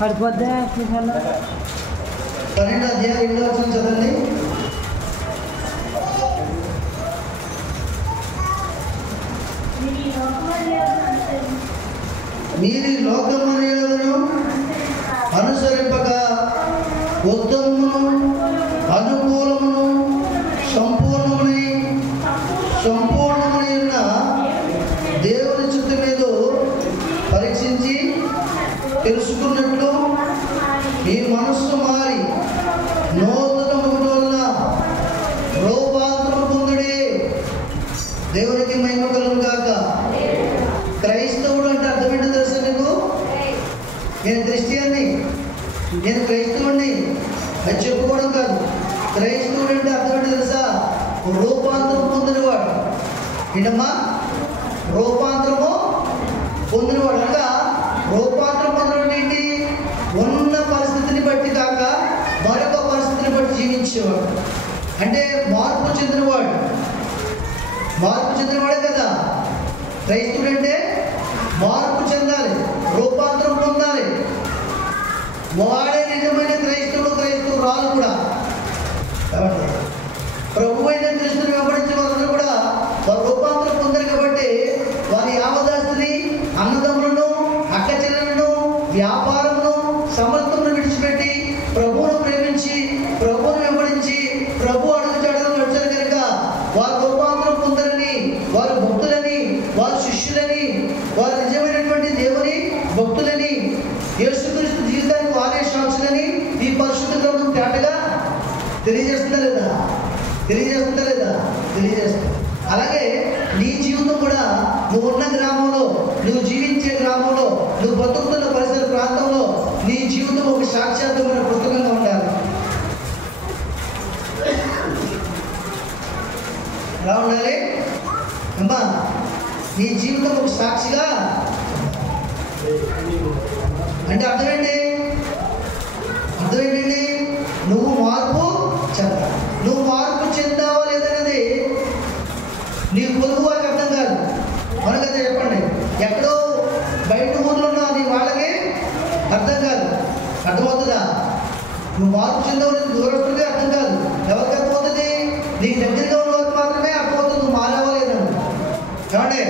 పడిపోద్దా 12వ అధ్యాయం 2వ వచనం చదవండి. మీరు లోకమర్యాదను అనుసరింపక ఉత్తమమును అనుకూలమును సంపూర్ణమైన దేవుని చిత్తమేదో పరీక్షించి తెలుసుకున్నట్లు మీ మనస్సు మారి నూతన ముఖం వల్ల రూపాంతరం పొందుడే. దేవునికి మహిమ కలుగును గాక. క్రైస్తవుడు అంటే అర్థం ఏంటో తెలుసా నీకు? నేను క్రిస్టియన్ని, నేను క్రైస్తవుడిని అది చెప్పుకోవడం కాదు. క్రైస్తవుడు అంటే అర్థం ఏంటో తెలుసా? రూపాంతరం పొందినవాడు. ఏంటమ్మా? రూపాంతరము పొందినవాడు. అనగా రూపాంతరం పొందడం ఏంటి? ఉన్న పరిస్థితిని బట్టి కాక మరొక పరిస్థితిని బట్టి జీవించేవాడు. అంటే మార్పు చెందినవాడు. మార్పు చెందినవాడే కదా క్రైస్తవుడు అంటే. మార్పు చెందాలి, రూపాంతరం పొందాలి. వాడే నిజమైన క్రైస్తవుడు, క్రైస్తవురాలు కూడా. ప్రభు అయిన క్రీస్తుని వెంబడించిన వారందరూ కూడా వారు రూపాంతరం పొందారు. కాబట్టి వారి యావదాస్తిని, అన్నదమ్ములను, అక్క చెల్లెలను, వ్యాపారమును, సమస్తమును విడిచిపెట్టి ప్రభువును ప్రేమించి ప్రభువును వెంబడించి ప్రభు అడుగుజాడలు నడిచారు కనుక వారు రూపాంతరం పొందరని, వారు భక్తులని, వారు శిష్యులని, వారు నిజమైనటువంటి దేవుని భక్తులని, యేసుక్రీస్తు జీవితానికి వారే సాక్షులని ఈ పరిశుద్ధ గ్రంథం తేటగా తెలియజేస్తుందా లేదా? తెలియజేస్తుందా లేదా? తెలియజేస్తుంది. అలాగే నీ జీవితం కూడా నువ్వు ఉన్న గ్రామంలో, నువ్వు జీవించే గ్రామంలో, నువ్వు బతుకుతున్న పరిసర ప్రాంతంలో నీ జీవితం ఒక సాక్షాత్మైన పుస్తకంగా ఉండాలి. ఎలా ఉండాలి అమ్మా? నీ జీవితం ఒక సాక్షిగా అంటే అర్థమేంటి? అర్థమేంటండి? నువ్వు మార్పు చెందాలి. నువ్వు మార్పు చెందావా లేదనేది నీ పొరుగు వారికి అర్థం కాదు. మనకైతే చెప్పండి, ఎక్కడో బయట ఊర్లో ఉన్న నీ వాళ్ళకి అర్థం కాదు. అర్థమవుతుందా? నువ్వు మార్పు చెందావు లేదు దూరస్తుడికి అర్థం కాదు. ఎవరికి అర్థమవుతుంది? నీకు దగ్గరగా ఉన్న వారికి మాత్రమే అర్థమవుతుంది నువ్వు మారావా లేదండి. ఏమంటే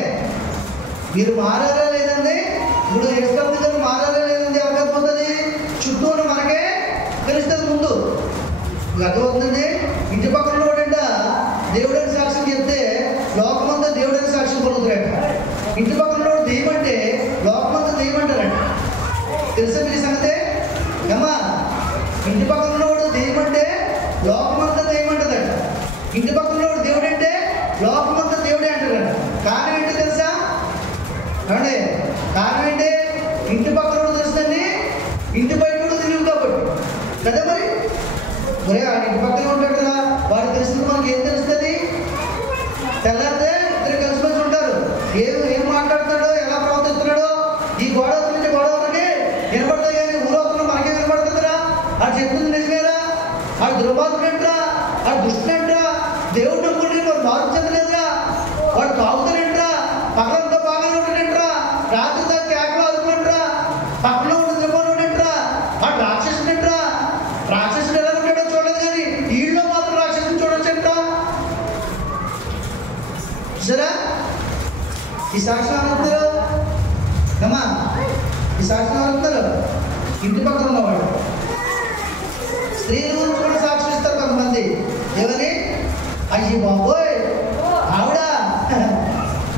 మీరు మారారా లేదండి? ఇప్పుడు ఎక్స్ట్రా మారారా లేదండి ఎవరికి అర్థమవుతుంది? చుట్టూ ఉన్న మనకే తెలుస్తుంది ముందు. అర్థమవుతుందండి. ఇంటి పక్కన వాడంట దేవుడని సాక్ష్యం చెప్తే లోకమంతా దేవుడని సాక్ష్యం పొందుతారట. ఇంటి పక్కన వాడు దెయ్యం అంటే లోకమంతా దెయ్యం అంటారట. తెలుసా మీ సంగతే? అమ్మా, ఇంటి పక్కన వాడు దెయ్యం అంటే లోకమంతా దెయ్యం అంటదట. ఇంటి పక్కన వాడు దేవుడు అంటే లోకమంతా దేవుడే అంటారట. కారణం ఏంటో తెలుసా? అంటే కారణం ఏంటి? ఇంటి పక్కన వాడు తెలుస్తుంది, ఇంటి బయట కూడా తెలియదు కాబట్టి కదా. మరి ఆ ఇంటి పక్కనే ఉంటాడు కదా, వాడు తెలిసింది మనకి ఏం తెలుస్తుంది? తెల్లారితే ఇద్దరు కలిసిమెలిసి ఉంటారు. ఏం మాట్లాడుతున్నాడో, ఎలా ప్రవర్తిస్తున్నాడో ఈ గొడవ నుంచి గొడవలకి వినపడతాయి. కానీ ఊరవుతున్నా మనకే వినపడుతుందిరా. అది చెప్తుంది నిజమేరా? ఆడు దుర్మార్గుడంట్రా, ఆడు దుష్టుడంట్రా, దేవుడు నమ్ముకుంటే వాడు మార్పు చెందలేదురా, వాడు తాగుతాడంట్రా, పక్కనంతా బాగానే ఉంటాడంట్రా, రాత్రి దాకా కేకలు ఆదుకుంటారా, పక్కన ఉన్న దుర్మార్గుడంట్రా, ఆడు రాక్షసుడంట్రా. రాక్షసుడు ఎలా ఉంటాడో చూడలేదు కానీ వీళ్ళు మాత్రం రాక్షసుని చూడొచ్చంట్రా. చూసారా ఈ సాక్షి అవుతారు అమ్మా? ఈ సాక్షి అవుతారు ఇంటి పక్కన ఉన్నవాడు. స్త్రీల గురించి కూడా సాక్షి ఇస్తారు కొంతమంది. ఏమని? అయ్యి బాబోయ్ ఆవిడ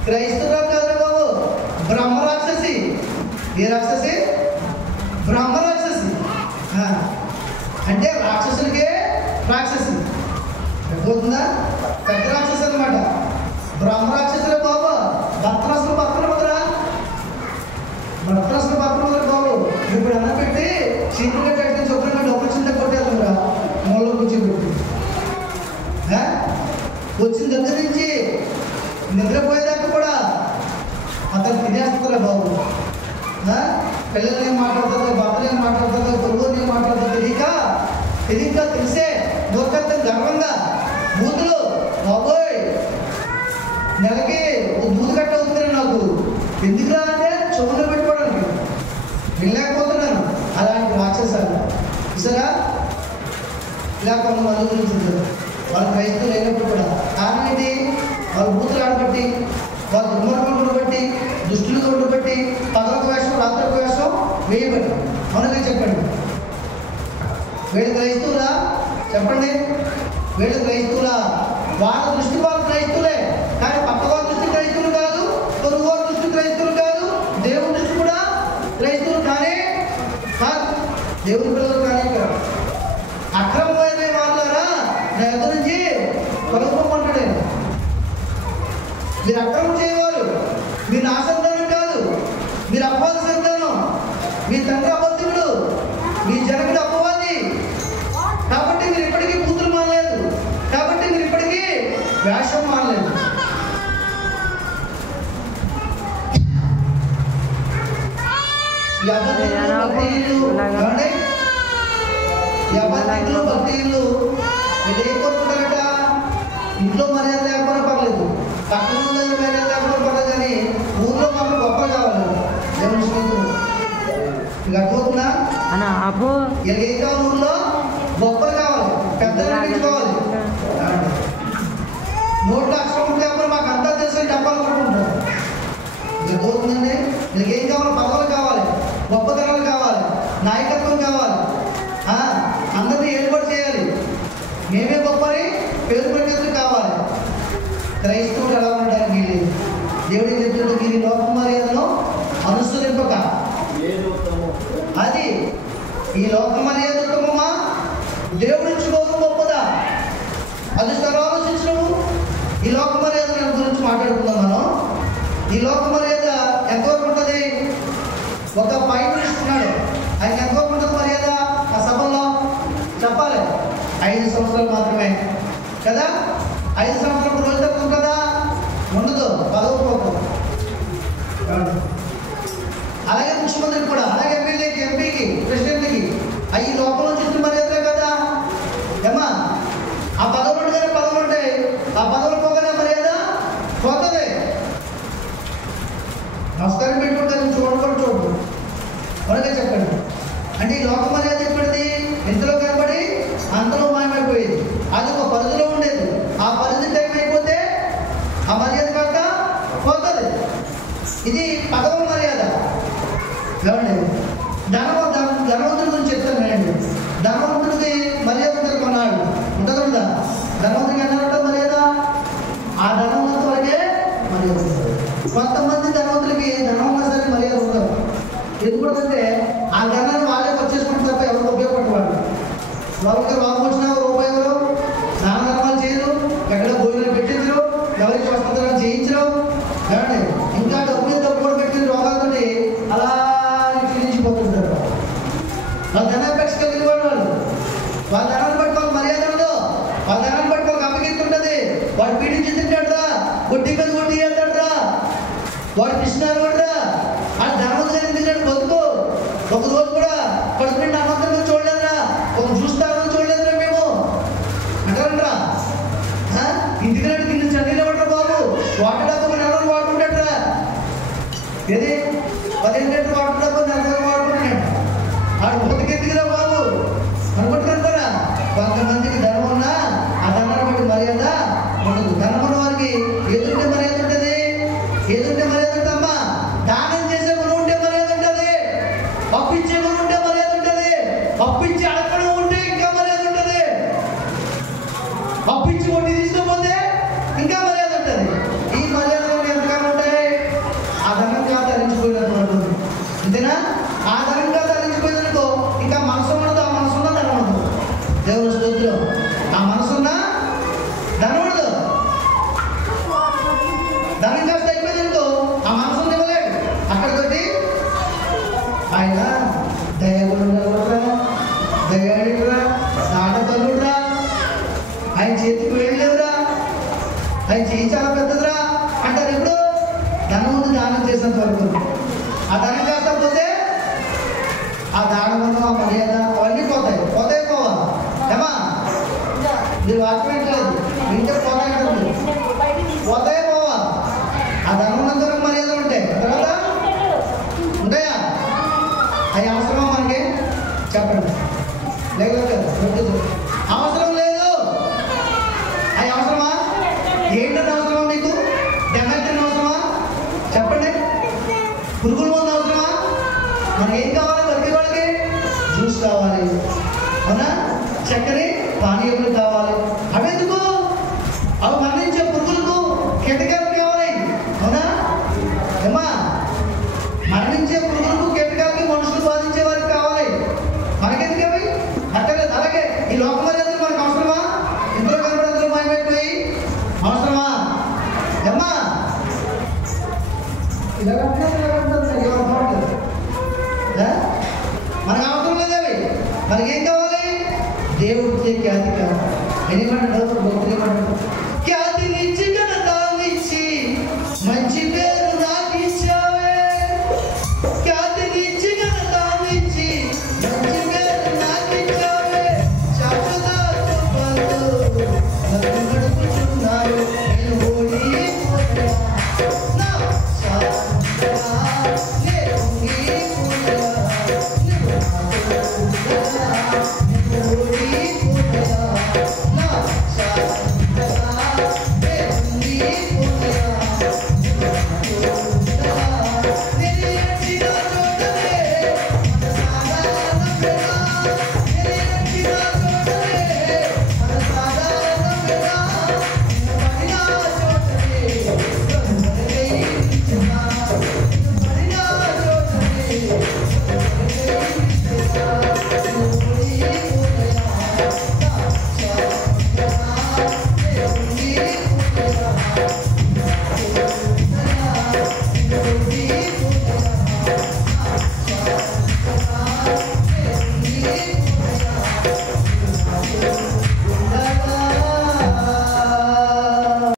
క్రైస్తవురాలు కాదురా బాబు, బ్రహ్మ రాక్షసి. ఏ రాక్షసి? బ్రహ్మ రాక్షసి. అంటే రాక్షసులకే రాక్షసి. అర్థమవుతుందా? పెద్ద రాక్షసి అనమాట. బ్రహ్మ రాక్షసులే బాబు. భర్తరసలు భర్తలు ముదరా, భర్తరసలు భర్తలు ముదరా బాబు. ఇప్పుడు అన్న పెట్టి చీపుగా కట్టిన శుభ్రంగా డబ్బులు చింత కొట్టేస్తుందిరా మూలలో కూర్చోబెట్టి. వచ్చిన దగ్గర నుంచి నిద్రపోయేదాకా కూడా అతను తినేస్తుందిరా బాబు. పిల్లలు ఏం మాట్లాడుతుందో, భర్తలు ఏం మాట్లాడుతుందో, గురువులు ఏం మాట్లాడుతుందో తెలియక తెలిసే దూరకత్తం గర్వంగా బూతులు బాబోయ్ నెలకి దూదు కట్ట అవుతుంది నాకు. ఎందుకురా అంటే చెవుల్లో పెట్టుకోవడానికి వెళ్ళలేకపోతున్నాను. అలాంటి ఇలా కొంతమంది గురించి ఉంటారు. వాళ్ళు క్రైస్తవులు అయినప్పుడు కూడా కారణం ఏంటి? వాళ్ళు బూతులు ఆడబట్టి, వాళ్ళు దుర్మార్గులను బట్టి, దుష్టులతో ఉండబట్టి, పగలకు వేషం రాత్రికి వేషం వేయబట్టి. మనగా చెప్పండి, వీళ్ళు క్రైస్తవులా? చెప్పండి, వీళ్ళు క్రైస్తవులా? వాళ్ళ దృష్టి వాళ్ళు క్రైస్తవులే, కానీ పక్క వాళ్ళ దృష్టి క్రైస్తవులు కాదు, పొరుగు వాళ్ళ దృష్టి క్రైస్తవులు కాదు, దేవుని దృష్టి కూడా క్రైస్తవులు కానీ కాదు, దేవుని పిల్లలు కానీ కాదు. అక్రమమైన వాళ్ళారా నా ఎదురు నుంచి తొలగిపోమంటాడు. మీరు అక్రమం చేయవారు, మీరు నా సంతానం కాదు, మీరు అపవాద సంతానం, మీ తండ్రి అబద్ధికుడు, మీ జనకుడు అపవాది. కాబట్టి మీరు ఇప్పటికీ బూతులు మానలేదు, కాబట్టి మీరు ఇప్పటికీ వేషం మానలేదు. భక్తులు వీళ్ళు ఏం కోరుకుంటారట? ఇంట్లో మర్యాద లేకపోయినా పర్లేదు, పక్కన మర్యాద లేకపోయినా పర్లేదు, కానీ ఊర్లో మాత్రం గొప్ప కావాలి. దేవుని స్నేహితులు ఇక అర్థమవుతుందా? వీళ్ళకి ఏం కావాలి? ఊర్లో గొప్పలు కావాలి, పెద్దలు అనిపించుకోవాలి. నోట్లో అక్షరం లేకపోతే మాకు అంతా తెలుసు చెప్పాలనుకుంటున్నారు. ఇక అర్థమవుతుందండి. వీళ్ళకి ఏం కావాలి? పదవులు కావాలి, గొప్పతనాలు కావాలి, నాయకత్వం కావాలి, అందరినీ ఏర్పాటు చేయాలి, మేమే గొప్పని పేరు ప్రఖ్యాతులు కావాలి. క్రైస్తవుడు ఎలా ఉండడానికి వీలేదు. దేవుడు ఏం చెప్తుంటే, మీరు లోక మర్యాదను అనుసరింపక. అది ఈ లోక మర్యాద ఉత్తమమా, దేవుడి నుంచి లోకం గొప్పదా? అది ఆలోచించడము. ఈ లోక మర్యాద గురించి మాట్లాడుకుందాం మనం. ఈ లోక మర్యాద ఎంతవరకు ఉంటుంది? ఒక పైన ఇస్తున్నాడు, ఆయన ఎంతవరకు ఉంటుంది మర్యాద? ఆ సభల్లో చెప్పాలి 5 సంవత్సరాలు మాత్రమే కదా. 5 సంవత్సరాలు రోజు తక్కువ కదా, ఉండదు, పదవి పోతుంది. అలాగే ముఖ్యమంత్రికి కూడా, అలాగే ఎమ్మెల్యేకి, ఎంపీకి, ప్రెసిడెంట్కి అవి లోపల చూసిన మర్యాదలే కదా. ఏమా ఆ పదవులు ఉండగానే పదవులు ఉంటాయి, ఆ పదవులు పోగానే మర్యాద పోతుంది. నమస్కారం పెట్టుకుంటారు, చూడకూడదు. త్వరగా చెప్పండి. అంటే ఈ లోక మర్యాద ఎప్పటిది? ఇంతలో కనబడి అంతలో మాయమైపోయేది. అది ఒక పరిధిలో ఉండేది. ఆ పరిధి టైం అయిపోతే ఆ మర్యాద కాక పోతుంది. ఇది పదవ మర్యాద. ఏమండి, ధనవంతుడి గురించి చెప్తాను అండి. ధనవంతుడికి మర్యాద ఉంటుంది, కొన్నాడు ఉంటుంది కదా. ధనవంతుడికి అన్నారంటే మర్యాద ఆ ధనవంతుడి వరకే మర్యాద ఉంటుంది. కొంతమంది ధనవంతులకి ధనం ఉన్నా సరే మర్యాద ఉండదు. ఎందుకంటే ఆ ధనాన్ని వాళ్ళే వచ్చేసుకుంటే తప్ప ఎవరికి ఉపయోగపడేవాడు. వాళ్ళకి రోగం వచ్చినా రూపాయి ఎవరు స్నాన ధర్మాలు చేయరు, ఎక్కడ భోజనం పెట్టించరు, ఎవరికి స్వస్థతలు చేయించరు. ఏమండి, ఇంకా డబ్బు మీద డబ్బు కూడా పెట్టిన రోగాలతో అలా క్షీణించిపోతుంటారు. వాళ్ళ ధనాపేక్ష కలిగిన వాళ్ళు, వాళ్ళ ధనాన్ని బట్టి వాళ్ళకి మర్యాద ఉండదు, వాళ్ళ ధనాన్ని బట్టి వాళ్ళకి అప్పగిస్తు ఉంటుంది. వాడు పీడించి తింటాడురా, కొట్టి మీద కొట్టి వెళ్తాడురా, వాడు కృష్ణాలు కూడా ఆ ధనవంతులు ఎందుకంటే బతుకు ఒక రోజు కూడా కడుపు నిండి అనంతరంగా చూడలేదురా, ఒక చూస్తాను చూడలేదురా మేము అంటారంటరా. ఇంటికి కింద చన్నీళ్ళు పడరా బాబు, వాటర్ డబ్బు నెలలు వాడుకుంటాడరా. ఏది 15 లీటర్ వాటర్ డబ్బు నెలలు వాడుకుంటున్నాడు. ఆడు బతుకెందుకురా బాబు అనుకుంటారంటారా. కొంతమందికి ధనం ఉన్నా ఆ ధనాన్ని బట్టి మర్యాద ఉండదు. ధనం ఉన్న వారికి ఎదురుంటే మర్యాద ఉంటుంది, ఎదురుంటే మర్యాద ఉంటమ్మా. దానం చేసే మనం ఉంటే మర్యాద ఉంటుంది, అప్పిచ్చే మనం ఉంటే మర్యాద ఉంటుంది, అప్పిచ్చి అడగడం ఉంటే ఇంకా మర్యాద ఉంటుంది, అప్పిచ్చి వడ్డీ తీసుకోపోతే ఇంకా మర్యాద ఉంటుంది. ఈ మర్యాదలు ఎంతకాలం ఉంటాయి? ఆ ధనం కాదు తరించిపోయినట్టు. అంతేనా? ఆ ధనం కాదు తరించిపోయిందనుకో ఇంకా మనసు ఉండదు, ఆ మనసు ఉన్న ధనం ఉండదు. దేవుని స్తోత్రం. ఆ మనసున్నా ధనం ఉండదు. ధనం కాస్త అయిపోయిందనుకో ఆ మనసు ఇవ్వలేడు. అక్కడితోటి ఆయన దయగుడురా, దయాడురా, దాటకల్లుడ్రా, ఆయన చేతికి వెళ్ళలేవురా, ఆయన చేయి చాలా పెద్దదిరా అంటారు. ఎప్పుడు ధనం ఉంది, దానం చేసినంత వరకు. ఆ ధనం కాస్త పోతే ఆ దానం, ఆ మర్యాద అవన్నీ పోతాయి. పోతాయి పోవా ఏమా? మీరు వాక్యం లేదు, వింటే పోతాయి అంటారు. పోతాయి పోవా? ఆ ధనం ఉన్నంత వరకు మర్యాద ఉంటాయి, తర్వాత ఉంటాయా? అవి అవసరమా మనకి? చెప్పండి. లేకపోతే అవసరం అవునా? చక్కని పానీయములు కావాలి. అవెందుకు? అవి మరణించే పురుగులకు కీటకాలకు కావాలి. అవునా? ఏమా? మరణించే పురుగులకు కీటకాలకి మనుషులు బాధించే వారికి కావాలి. మనకెందుకు అవి? అక్కర్లేదు. అలాగే ఈ లోకం అనేది మనకు అవసరమా? ఇందులో కనబడి అందులో మాయమైపోయి అవసరమా? ఏమ్మా? ఇలా మనకు అవసరం లేదు అవి. మనకేం కావాలి? దేవుడికి అధికారం. ఎందుకంటే